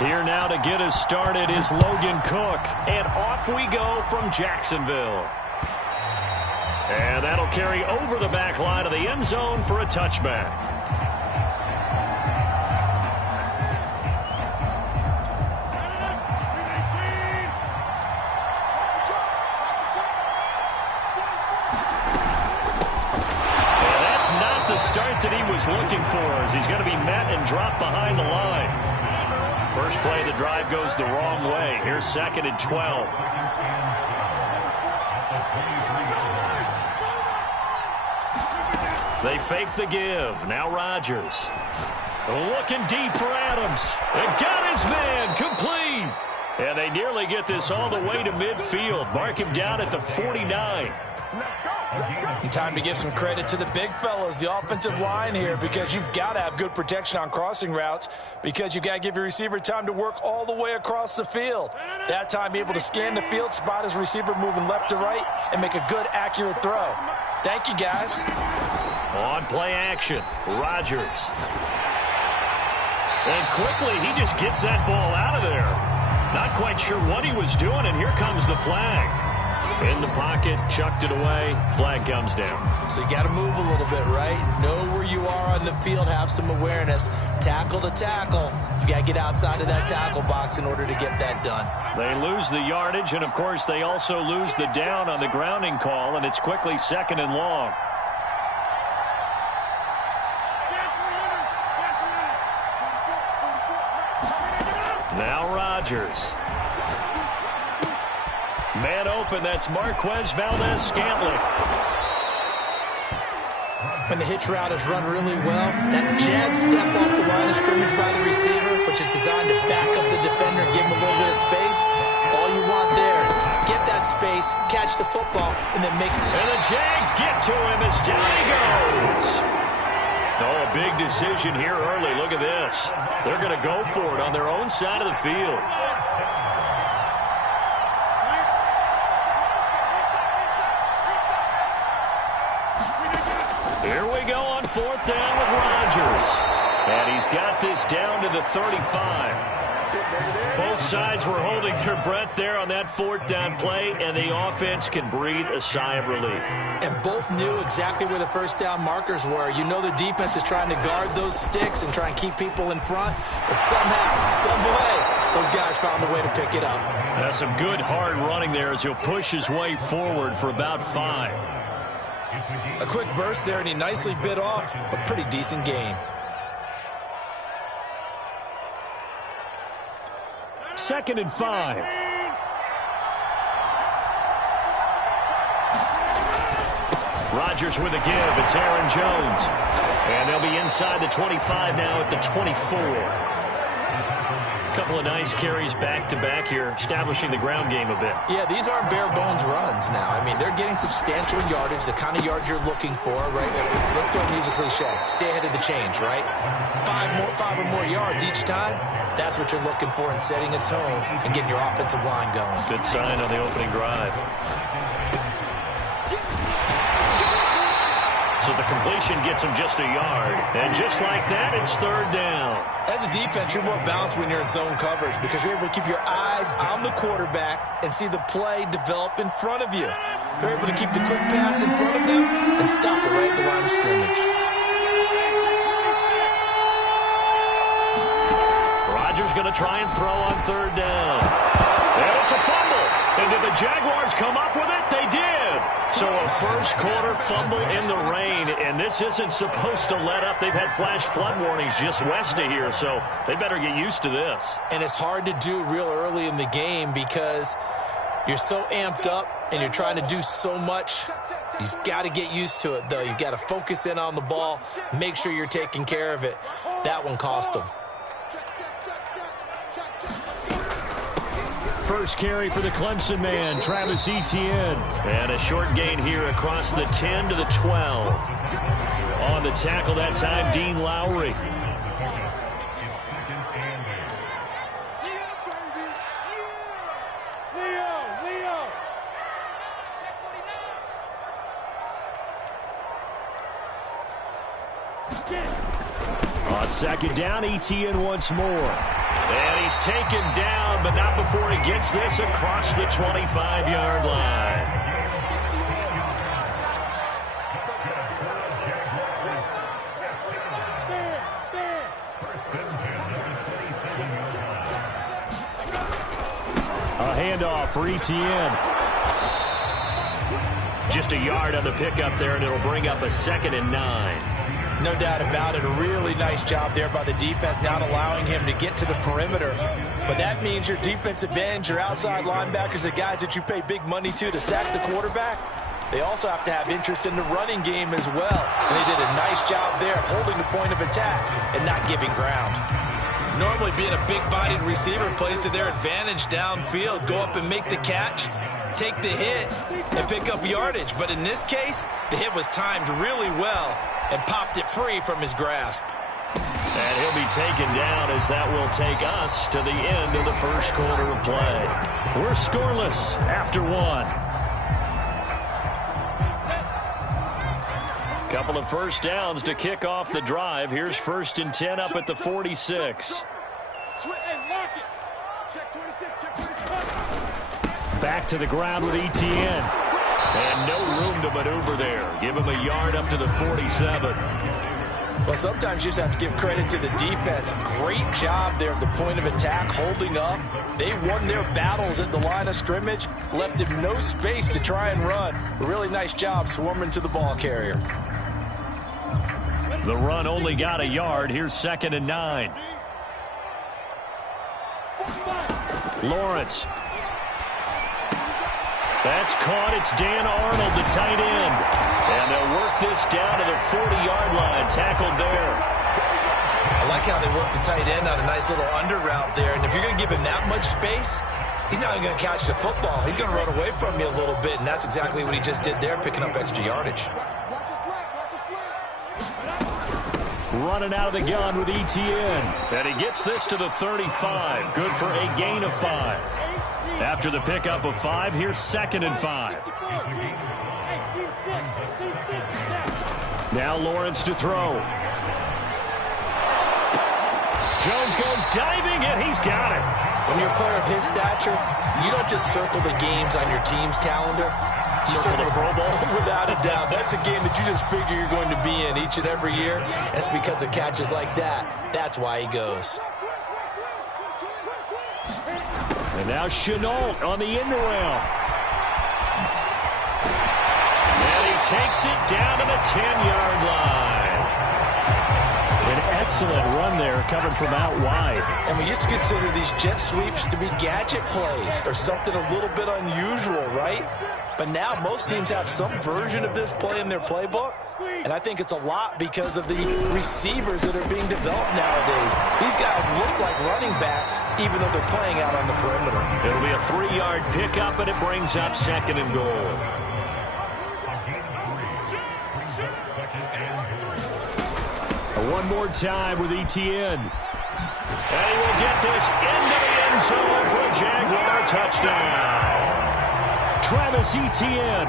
Here now to get us started is Logan Cook. And off we go from Jacksonville. And that'll carry over the back line of the end zone for a touchback. And that's not the start that he was looking for, as he's going to be met and dropped behind the line. First play of the drive goes the wrong way. Here's 2nd and 12. They fake the give. Now Rodgers. Looking deep for Adams. And got his man complete. And they nearly get this all the way to midfield. Mark him down at the 49. Time to give some credit to the big fellas, the offensive line here, because you've got to have good protection on crossing routes, because you've got to give your receiver time to work all the way across the field. That time, able to scan the field, spot his receiver moving left to right, and make a good, accurate throw. Thank you, guys. On play action, Rodgers. And quickly, he just gets that ball out of there. Not quite sure what he was doing, and here comes the flag. In the pocket, chucked it away, flag comes down. So you got to move a little bit, right? Know where you are on the field, have some awareness. Tackle to tackle. You got to get outside of that tackle box in order to get that done. They lose the yardage, and of course they also lose the down on the grounding call, and it's quickly 2nd and long. Now Rodgers. Man open, that's Marquez Valdez-Scantling. When the hitch route is run really well, that jab step off the line of scrimmage by the receiver, which is designed to back up the defender and give him a little bit of space, all you want there, get that space, catch the football, and then make it. And the Jags get to him as down he goes. Oh, a big decision here early. Look at this. They're going to go for it on their own side of the field. Here we go on 4th down with Rodgers. And he's got this down to the 35. Both sides were holding their breath there on that 4th down play, and the offense can breathe a sigh of relief. And both knew exactly where the first down markers were. You know the defense is trying to guard those sticks and try and keep people in front, but somehow, some way, those guys found a way to pick it up. That's some good hard running there as he'll push his way forward for about 5. A quick burst there, and he nicely bit off a pretty decent gain. 2nd and 5. Rodgers with a give. It's Aaron Jones. And they'll be inside the 25 now at the 24. A couple of nice carries back-to-back here, establishing the ground game a bit. Yeah, these aren't bare-bones runs now. I mean, they're getting substantial yardage, the kind of yards you're looking for, right? Let's go and use a cliche. Stay ahead of the change, right? 5 or more yards each time. That's what you're looking for in setting a tone and getting your offensive line going. Good sign on the opening drive. So the completion gets him just a yard. And just like that, it's 3rd down. As a defense, you're more balanced when you're in zone coverage because you're able to keep your eyes on the quarterback and see the play develop in front of you. They're able to keep the quick pass in front of them and stop it right at the line of scrimmage. Rodgers going to try and throw on 3rd down. And it's a fumble. And did the Jaguars come up with it? They did. So a first-quarter fumble in the rain, and this isn't supposed to let up. They've had flash flood warnings just west of here, so they better get used to this. And it's hard to do real early in the game because you're so amped up and you're trying to do so much. You've got to get used to it, though. You've got to focus in on the ball, make sure you're taking care of it. That one cost them. First carry for the Clemson man, Travis Etienne. And a short gain here across the 10 to the 12. On the tackle that time, Dean Lowry. On 2nd down, Etienne once more. And he's taken down, but not before he gets this across the 25-yard line. A handoff for Etienne. Just a yard on the pickup there, and it'll bring up a 2nd and 9. No doubt about it. A really nice job there by the defense, not allowing him to get to the perimeter. But that means your defensive ends, your outside linebackers, the guys that you pay big money to sack the quarterback, they also have to have interest in the running game as well. And they did a nice job there of holding the point of attack and not giving ground. Normally being a big-bodied receiver plays to their advantage downfield. Go up and make the catch, take the hit, and pick up yardage. But in this case, the hit was timed really well and popped it free from his grasp. And he'll be taken down as that will take us to the end of the first quarter of play. We're scoreless after 1. Couple of first downs to kick off the drive. Here's 1st and 10 up at the 46. Back to the ground with Etienne. And no room to maneuver there. Give him a yard up to the 47. Well, sometimes you just have to give credit to the defense. Great job there at the point of attack, holding up. They won their battles at the line of scrimmage, left him no space to try and run. A really nice job swarming to the ball carrier. The run only got a yard. Here's 2nd and 9. Lawrence. That's caught. It's Dan Arnold, the tight end. And they'll work this down to the 40-yard line. Tackled there. I like how they work the tight end on a nice little under route there. And if you're going to give him that much space, he's not going to catch the football. He's going to run away from you a little bit, and that's exactly what he just did there, picking up extra yardage. Running out of the gun with Etienne. And he gets this to the 35. Good for a gain of 5. After the pickup of 5, here's 2nd and 5. Now Lawrence to throw. Jones goes diving, and he's got it. When you're a player of his stature, you don't just circle the games on your team's calendar. You circle the Pro Bowl? Without a doubt. That's a game that you just figure you're going to be in each and every year. That's because of catches like that. That's why he goes. And now Chenault on the end around. And he takes it down to the 10-yard line. An excellent run there coming from out wide. And we used to consider these jet sweeps to be gadget plays or something a little bit unusual, right? But now most teams have some version of this play in their playbook. And I think it's a lot because of the receivers that are being developed nowadays. These guys look like running backs even though they're playing out on the perimeter. It'll be a 3-yard pickup, and it brings up 2nd and goal. One more time with Etienne. And he will get this into the end zone for a Jaguar touchdown. Travis Etienne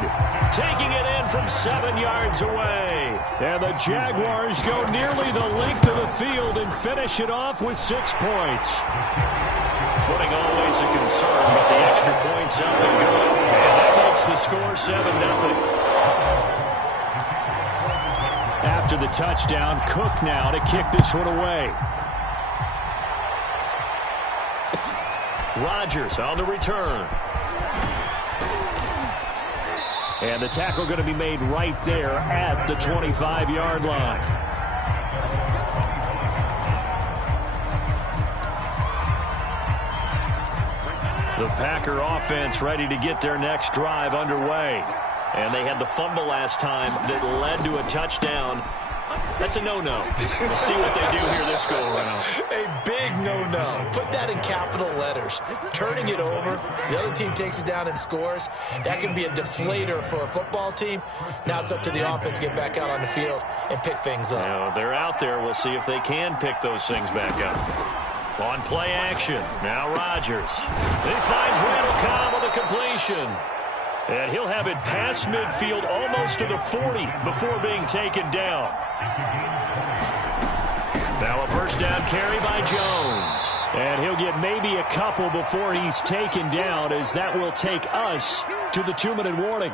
taking it in from 7 yards away. And the Jaguars go nearly the length of the field and finish it off with 6 points. Footing always a concern, but the extra points up and good. And that makes the score 7-0. After the touchdown, Cook now to kick this one away. Rodgers on the return. And the tackle going to be made right there at the 25-yard line. The Packer offense ready to get their next drive underway. And they had the fumble last time that led to a touchdown. That's a no-no. We'll see what they do here this go-around. A big no-no. Put that in capital letters. Turning it over, the other team takes it down and scores. That can be a deflator for a football team. Now it's up to the offense to get back out on the field and pick things up. Now, they're out there. We'll see if they can pick those things back up. On play action, now Rodgers. He finds Randall Cobb on the completion. And he'll have it past midfield almost to the 40 before being taken down. Now a first down carry by Jones. And he'll get maybe a couple before he's taken down, as that will take us to the 2-minute warning.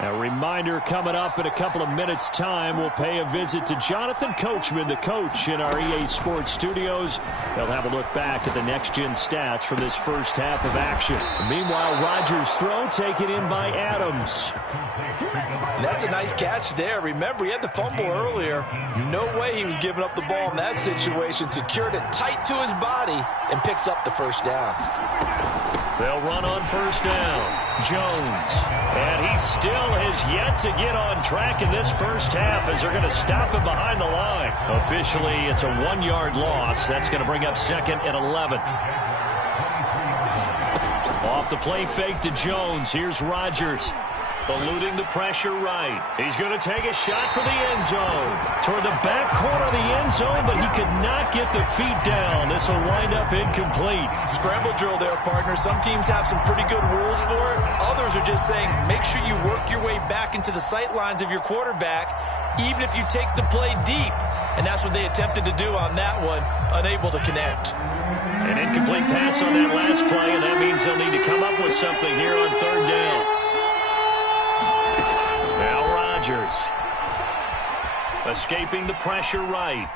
A reminder coming up in a couple of minutes' time. We'll pay a visit to Jonathan Coachman, the coach in our EA Sports studios. They'll have a look back at the next-gen stats from this first half of action. Meanwhile, Rodgers' throw taken in by Adams. That's a nice catch there. Remember, he had the fumble earlier. No way he was giving up the ball in that situation. Secured it tight to his body and picks up the first down. They'll run on first down. Jones. And he still has yet to get on track in this first half, as they're going to stop him behind the line. Officially, it's a 1-yard loss. That's going to bring up 2nd and 11. Off the play fake to Jones. Here's Rodgers. Eluding the pressure right. He's going to take a shot for the end zone. Toward the back corner of the end zone, but he could not get the feet down. This will wind up incomplete. Scramble drill there, partner. Some teams have some pretty good rules for it. Others are just saying, make sure you work your way back into the sight lines of your quarterback, even if you take the play deep. And that's what they attempted to do on that one, unable to connect. An incomplete pass on that last play, and that means they'll need to come up with something here on third down. Now Rodgers, escaping the pressure right.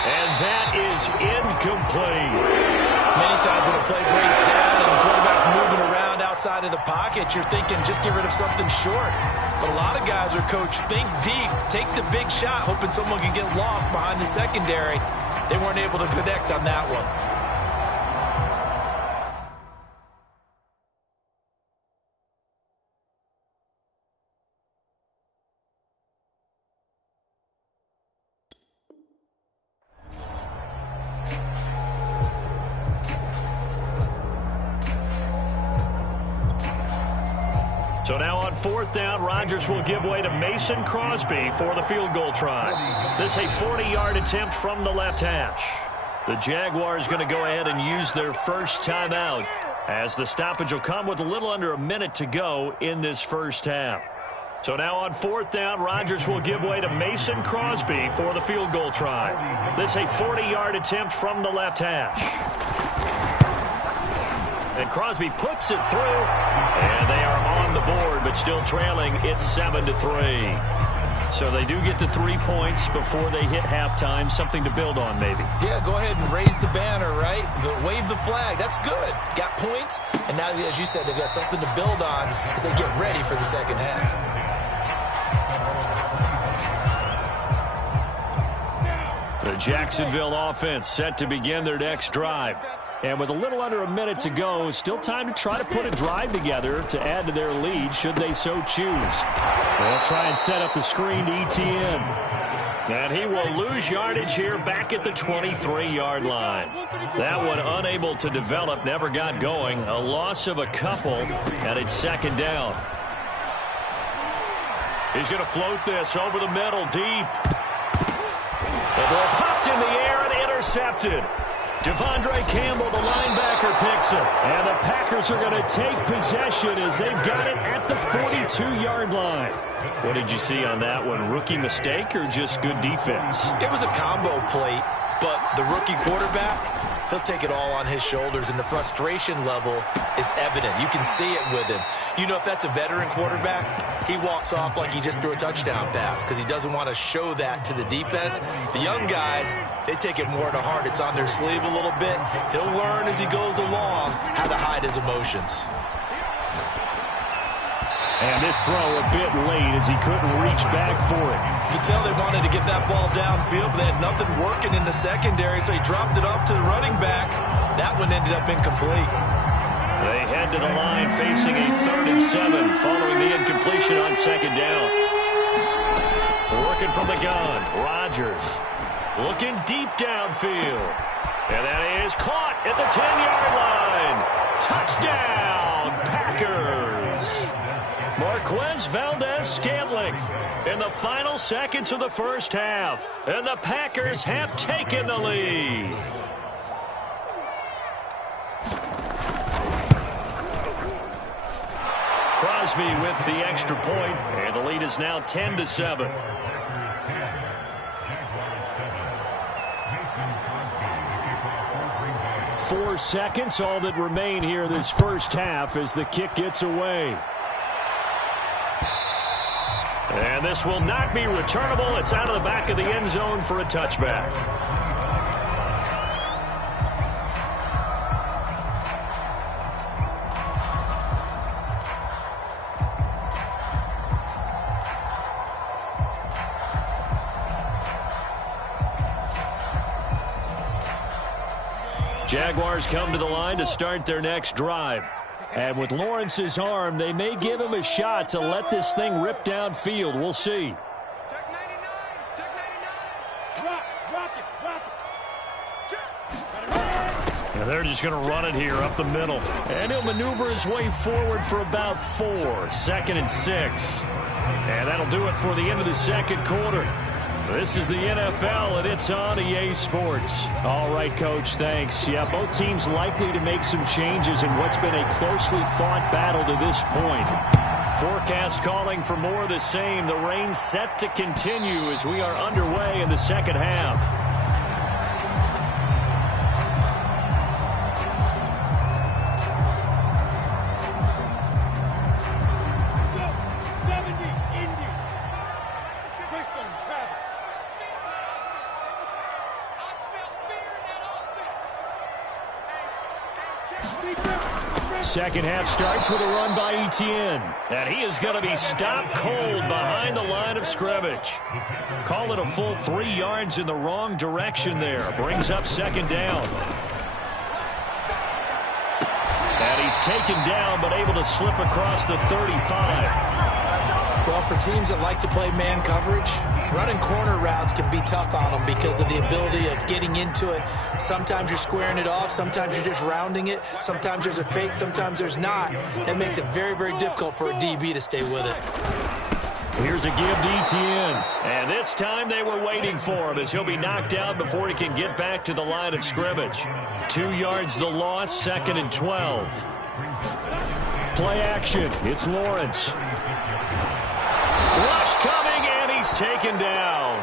And that is incomplete. Many times when a play breaks down and the quarterback's moving around outside of the pocket, you're thinking just get rid of something short. But a lot of guys are coached, think deep, take the big shot, hoping someone can get lost behind the secondary. They weren't able to connect on that one. So now on fourth down, Rodgers will give way to Mason Crosby for the field goal try. This is a 40-yard attempt from the left hash. The Jaguars going to go ahead and use their first timeout, as the stoppage will come with a little under a minute to go in this first half. So now on fourth down, Rodgers will give way to Mason Crosby for the field goal try. This is a 40-yard attempt from the left hash. And Crosby puts it through, and they are on the board, but still trailing. It's 7-3. So they do get the 3 points before they hit halftime. Something to build on, maybe. Yeah, go ahead and raise the banner, right? Wave the flag. That's good. Got points, and now, as you said, they've got something to build on as they get ready for the second half. The Jacksonville offense set to begin their next drive. And with a little under a minute to go, still time to try to put a drive together to add to their lead should they so choose. They'll try and set up the screen to Etienne. And he will lose yardage here back at the 23-yard line. That one unable to develop, never got going. A loss of a couple, and it's second down. He's going to float this over the middle, deep. The ball popped in the air and intercepted. Devondre Campbell, the linebacker, picks it. And the Packers are going to take possession as they've got it at the 42-yard line. What did you see on that one? Rookie mistake or just good defense? It was a combo plate, but the rookie quarterback, he'll take it all on his shoulders, and the frustration level is evident. You can see it with him. You know, if that's a veteran quarterback, he walks off like he just threw a touchdown pass because he doesn't want to show that to the defense. The young guys, they take it more to heart. It's on their sleeve a little bit. He'll learn as he goes along how to hide his emotions. And this throw a bit late as he couldn't reach back for it. You could tell they wanted to get that ball downfield, but they had nothing working in the secondary, so he dropped it off to the running back. That one ended up incomplete. They head to the line facing a 3rd and 7 following the incompletion on second down. Working from the gun, Rodgers looking deep downfield. And that is caught at the 10-yard line. Touchdown, Packers. Marquez Valdez-Scantling in the final seconds of the first half. And the Packers have taken the lead. Crosby with the extra point, and the lead is now 10-7. 4 seconds, all that remain here this first half as the kick gets away. And this will not be returnable. It's out of the back of the end zone for a touchback. Jaguars come to the line to start their next drive. And with Lawrence's arm, they may give him a shot to let this thing rip downfield. We'll see. Check 99. Check 99. Rock it. And they're just going to run it here up the middle. And he'll maneuver his way forward for about 4. 2nd and 6. And that'll do it for the end of the second quarter. This is the NFL, and it's on EA Sports. All right, Coach, thanks. Yeah, both teams likely to make some changes in what's been a closely fought battle to this point. Forecast calling for more of the same. The rain set to continue as we are underway in the second half. Second half starts with a run by Etienne. And he is going to be stopped cold behind the line of scrimmage. Call it a full 3 yards in the wrong direction there. Brings up second down. And he's taken down but able to slip across the 35. Well, for teams that like to play man coverage, running corner routes can be tough on them because of the ability of getting into it. Sometimes you're squaring it off. Sometimes you're just rounding it. Sometimes there's a fake. Sometimes there's not. That makes it very, very difficult for a DB to stay with it. Here's a give to Etienne. And this time they were waiting for him as he'll be knocked down before he can get back to the line of scrimmage. 2 yards the loss, 2nd and 12. Play action. It's Lawrence. Rush coming, and he's taken down.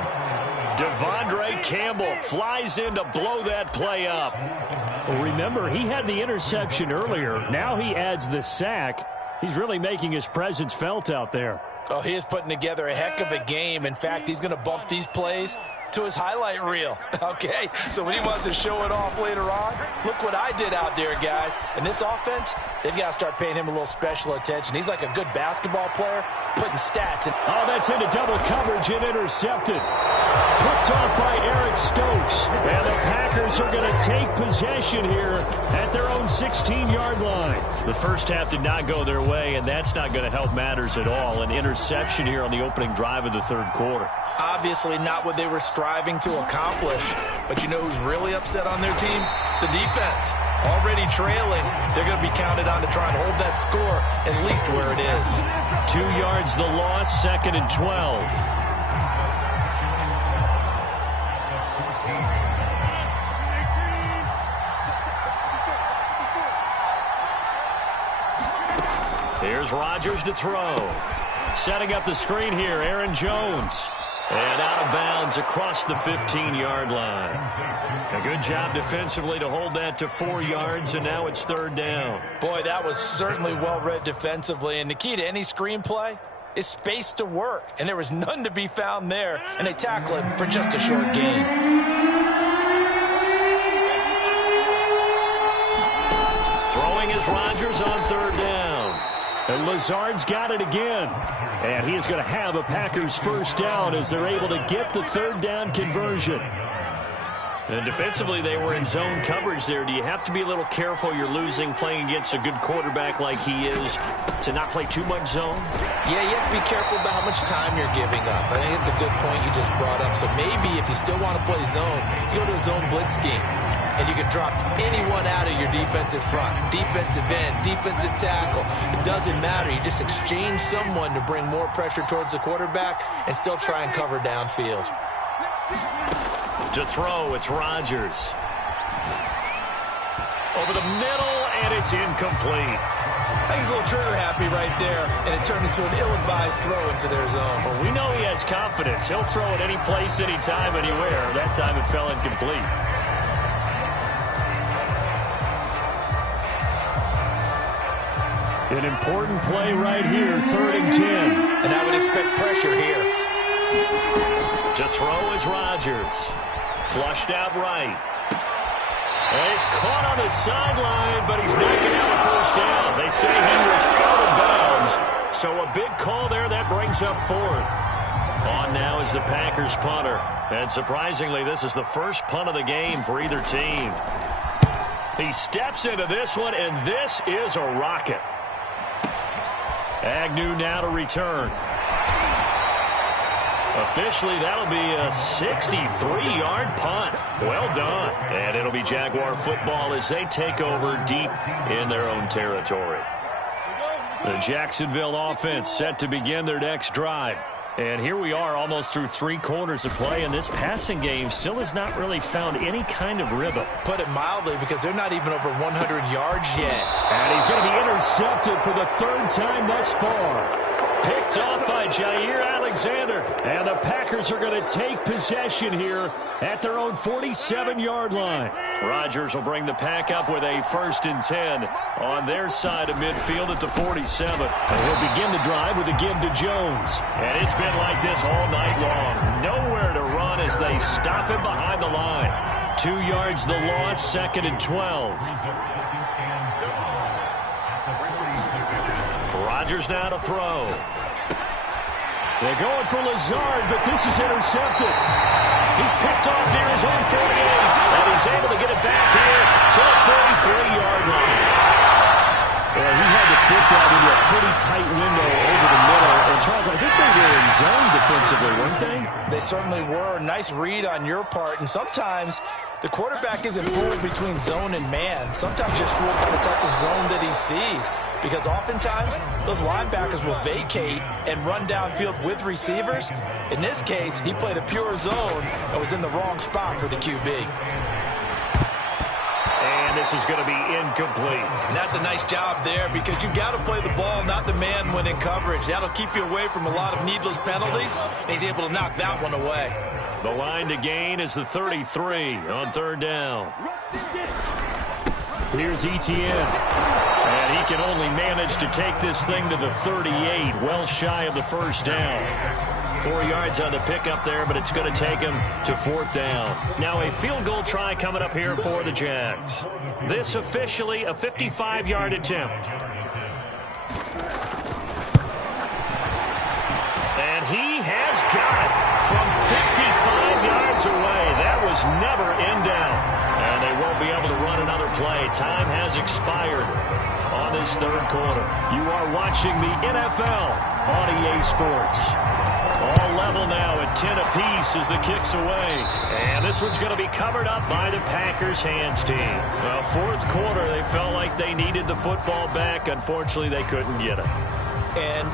Devondre Campbell flies in to blow that play up. Well, remember, he had the interception earlier. Now he adds the sack. He's really making his presence felt out there. Oh, he is putting together a heck of a game. In fact, he's going to bump these plays to his highlight reel. Okay, so when he wants to show it off later on, look what I did out there, guys. And this offense, they've got to start paying him a little special attention. He's like a good basketball player, putting stats in. Oh, that's into double coverage and intercepted. Picked off by Eric Stokes. And the Packers are going to take possession here at their own 16-yard line. The first half did not go their way, and that's not going to help matters at all. An interception here on the opening drive of the third quarter. Obviously not what they were striving to accomplish. But you know who's really upset on their team? The defense. Already trailing. They're going to be counted on to try and hold that score at least where it is. 2 yards the loss, 2nd and 12. Here's Rodgers to throw. Setting up the screen here, Aaron Jones. And out of bounds across the 15-yard line. A good job defensively to hold that to 4 yards, and now it's 3rd down. Boy, that was certainly well-read defensively. And the key to any screenplay is space to work. And there was none to be found there. And they tackle it for just a short gain. Throwing is Rodgers on 3rd down. And Lazard's got it again. And he is going to have a Packers first down as they're able to get the 3rd down conversion. And defensively, they were in zone coverage there. Do you have to be a little careful? You're losing playing against a good quarterback like he is to not play too much zone? Yeah, you have to be careful about how much time you're giving up. I think it's a good point you just brought up. So maybe if you still want to play zone, you go to a zone blitz scheme. And you can drop anyone out of your defensive front, defensive end, defensive tackle. It doesn't matter. You just exchange someone to bring more pressure towards the quarterback and still try and cover downfield. To throw, it's Rodgers. Over the middle, and it's incomplete. I think he's a little trigger happy right there, and it turned into an ill-advised throw into their zone. Well, we know he has confidence. He'll throw it any place, anytime, anywhere. That time it fell incomplete. An important play right here, 3rd and 10. And I would expect pressure here. To throw is Rodgers. Flushed out right. And he's caught on the sideline, but he's not getting out of first down. They say he was out of bounds. So a big call there that brings up 4th. On now is the Packers punter. And surprisingly, this is the first punt of the game for either team. He steps into this one, and this is a rocket. Agnew now to return. Officially, that'll be a 63-yard punt. Well done. And it'll be Jaguar football as they take over deep in their own territory. The Jacksonville offense set to begin their next drive. And here we are almost through 3 quarters of play, and this passing game still has not really found any kind of rhythm. Put it mildly, because they're not even over 100 yards yet. And he's going to be intercepted for the 3rd time thus far. Picked off by Jair Alexander. And the Packers are going to take possession here at their own 47-yard line. Rodgers will bring the pack up with a 1st and 10 on their side of midfield at the 47. And he'll begin the drive with a give to Jones. And it's been like this all night long. Nowhere to run as they stop him behind the line. 2 yards the loss, 2nd and 12. Rodgers now to throw. They're going for Lazard, but this is intercepted. He's picked off near his own 48, and he's able to get it back here to the 43-yard line. Well, he had to fit that into a pretty tight window over the middle. And, Charles, I think they were in zone defensively, weren't they? They certainly were. Nice read on your part. And sometimes the quarterback isn't fooled between zone and man. Sometimes just fooled by the type of zone that he sees. Because oftentimes, those linebackers will vacate and run downfield with receivers. In this case, he played a pure zone and was in the wrong spot for the QB. And this is going to be incomplete. And that's a nice job there, because you've got to play the ball, not the man when in coverage. That'll keep you away from a lot of needless penalties. And he's able to knock that one away. The line to gain is the 33 on 3rd down. Here's Etienne. And he can only manage to take this thing to the 38, well shy of the 1st down. 4 yards on the pickup there, but it's going to take him to 4th down. Now a field goal try coming up here for the Jags. This officially a 55-yard attempt. And he has got it from 55 yards away. That was never in down. And they won't be able to run another play. Time has expired on this 3rd quarter. You are watching the NFL on EA Sports. All level now at 10 apiece as the kick's away. And this one's going to be covered up by the Packers hands team. Well, 4th quarter, they felt like they needed the football back. Unfortunately, they couldn't get it. And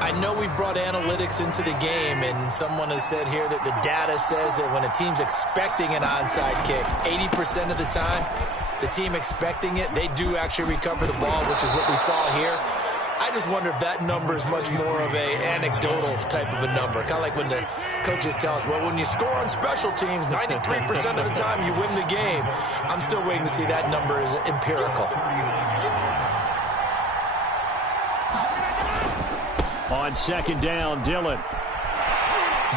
I know we brought analytics into the game, and someone has said here that the data says that when a team's expecting an onside kick, 80% of the time, the team expecting it, they do actually recover the ball, which is what we saw here. I just wonder if that number is much more of a anecdotal type of a number. Kind of like when the coaches tell us, well, when you score on special teams, 93% of the time you win the game. I'm still waiting to see that number is empirical. On 2nd down, Dillon.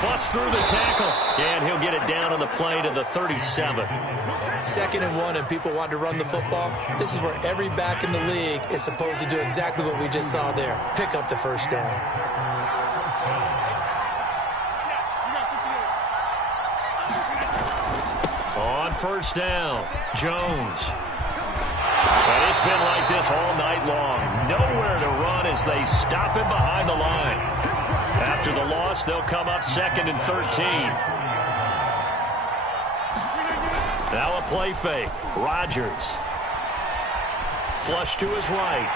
Busts through the tackle, and he'll get it down on the play to the 37. 2nd and 1, and people want to run the football. This is where every back in the league is supposed to do exactly what we just saw there. Pick up the 1st down. On 1st down, Jones. And it's been like this all night long. Nowhere to run as they stop him behind the line. After the loss, they'll come up 2nd and 13. Now a play fake. Rodgers. Flush to his right.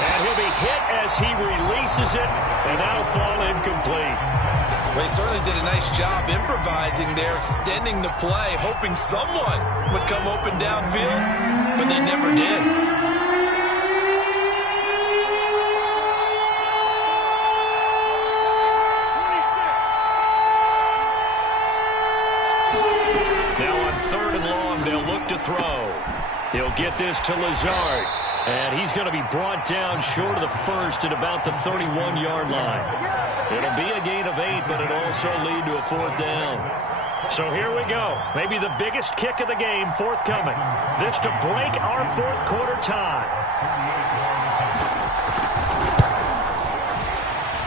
And he'll be hit as he releases it, and that'll fall incomplete. Well, he certainly did a nice job improvising there, extending the play, hoping someone would come open downfield, but they never did. Now on 3rd and long, they'll look to throw. He'll get this to Lazard. And he's going to be brought down short of the first at about the 31-yard line. It'll be a gain of 8, but it'll also lead to a 4th down. So here we go. Maybe the biggest kick of the game forthcoming. This to break our 4th quarter tie.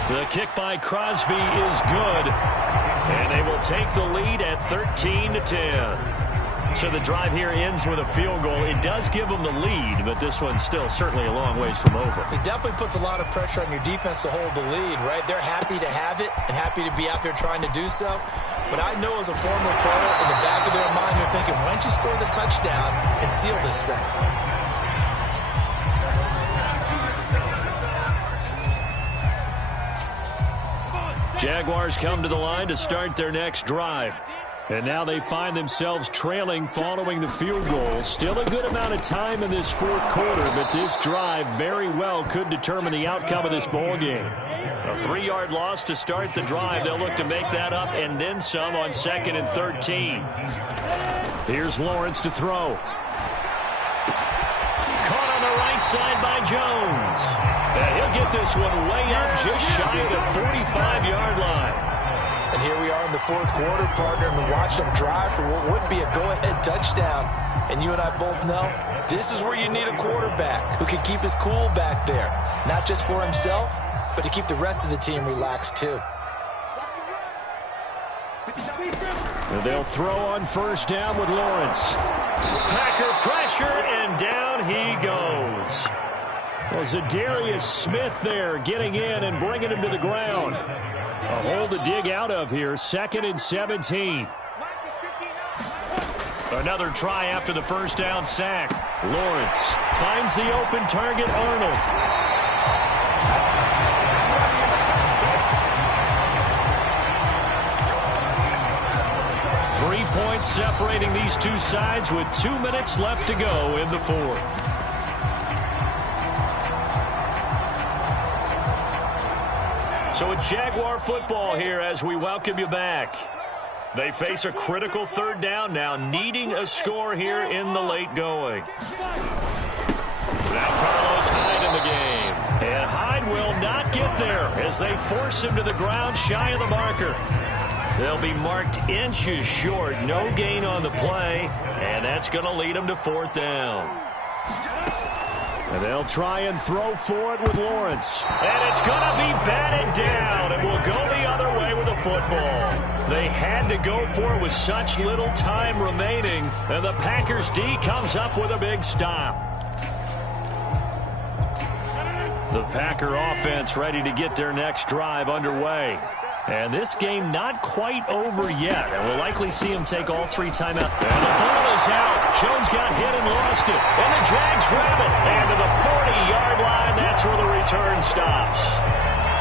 The kick by Crosby is good. And they will take the lead at 13-10. So the drive here ends with a field goal. It does give them the lead, but this one's still certainly a long ways from over. It definitely puts a lot of pressure on your defense to hold the lead, right? They're happy to have it and happy to be out there trying to do so. But I know as a former player, in the back of their mind, they're thinking, why don't you score the touchdown and seal this thing? Jaguars come to the line to start their next drive. And now they find themselves trailing following the field goal. Still a good amount of time in this 4th quarter, but this drive very well could determine the outcome of this ball game. A 3-yard loss to start the drive. They'll look to make that up and then some on 2nd and 13. Here's Lawrence to throw. Caught on the right side by Jones. And he'll get this one way up just shy of the 45-yard line. And here we are in the 4th quarter, partner, and we watch them drive for what would be a go-ahead touchdown. And you and I both know this is where you need a quarterback who can keep his cool back there. Not just for himself, but to keep the rest of the team relaxed too. And they'll throw on 1st down with Lawrence. Packer pressure, and down he goes. Well, Zadarius Smith there getting in and bringing him to the ground. A hole to dig out of here. 2nd and 17. Another try after the 1st down sack. Lawrence finds the open target, Arnold. Three points separating these two sides with 2 minutes left to go in the 4th. So it's Jaguar football here as we welcome you back. They face a critical 3rd down now, needing a score here in the late going. Now Carlos Hyde in the game. And Hyde will not get there as they force him to the ground shy of the marker. They'll be marked inches short. No gain on the play. And that's going to lead them to 4th down. And they'll try and throw for it with Lawrence. And it's going to be batted down. It will go the other way with the football. They had to go for it with such little time remaining. And the Packers D comes up with a big stop. The Packer offense ready to get their next drive underway. And this game not quite over yet. And we'll likely see him take all 3 timeouts. And the ball is out. Jones got hit and lost it. And the Jags grab it. And to the 40-yard line, that's where the return stops.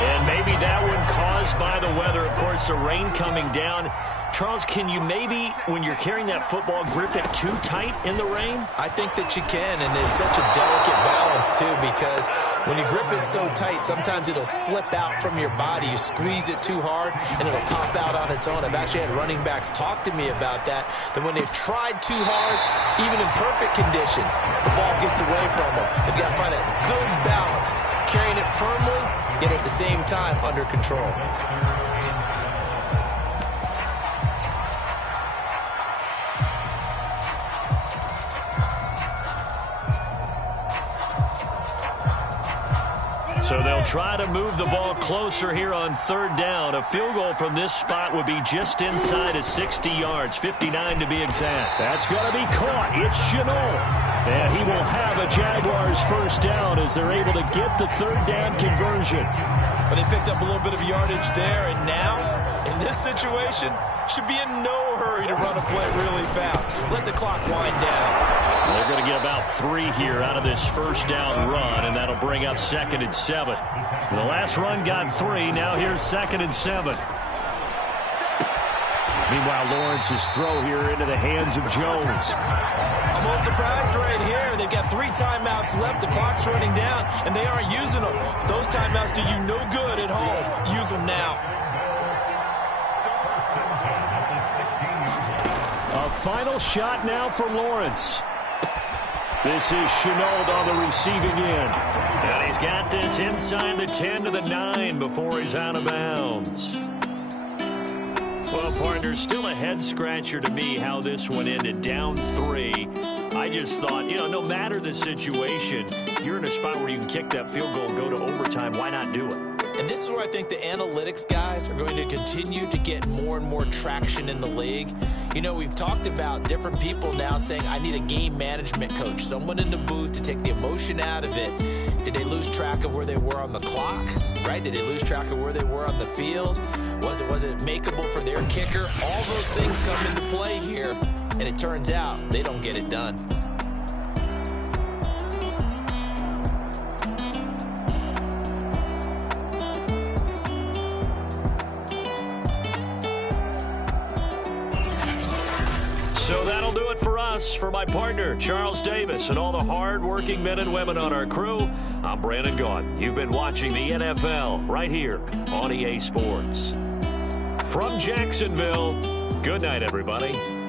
And maybe that one caused by the weather. Of course, the rain coming down. Charles, can you maybe, when you're carrying that football, grip it too tight in the rain? I think that you can, and it's such a delicate balance, too, because when you grip it so tight, sometimes it'll slip out from your body. You squeeze it too hard, and it'll pop out on its own. I've actually had running backs talk to me about that when they've tried too hard, even in perfect conditions, the ball gets away from them. They've got to find a good balance, carrying it firmly, yet at the same time under control. So they'll try to move the ball closer here on 3rd down. A field goal from this spot would be just inside of 60 yards, 59 to be exact. That's going to be caught. It's Shenault. And he will have a Jaguars 1st down as they're able to get the 3rd down conversion. But they picked up a little bit of yardage there, and now, in this situation, should be in no hurry to run a play really fast. Let the clock wind down. They're going to get about 3 here out of this 1st down run, and that'll bring up 2nd and 7. The last run got 3. Now here's 2nd and 7. Meanwhile, Lawrence's throw here into the hands of Jones. I'm a little surprised right here. They've got 3 timeouts left. The clock's running down, and they aren't using them. Those timeouts do you no good at home. Use them now. A final shot now for Lawrence. This is Chenault on the receiving end. And he's got this inside the 10 to the 9 before he's out of bounds. Well, partner, still a head-scratcher to me how this one ended, down 3. I just thought, no matter the situation, you're in a spot where you can kick that field goal, go to overtime. Why not do it? And this is where I think the analytics guys are going to continue to get more and more traction in the league. We've talked about different people now saying, I need a game management coach, someone in the booth to take the emotion out of it. Did they lose track of where they were on the clock, right? Did they lose track of where they were on the field? Was it makeable for their kicker? All those things come into play here, and it turns out they don't get it done. So that'll do it for us. For my partner, Charles Davis, and all the hard-working men and women on our crew, I'm Brandon Gaudin. You've been watching the NFL right here on EA Sports. From Jacksonville, good night, everybody.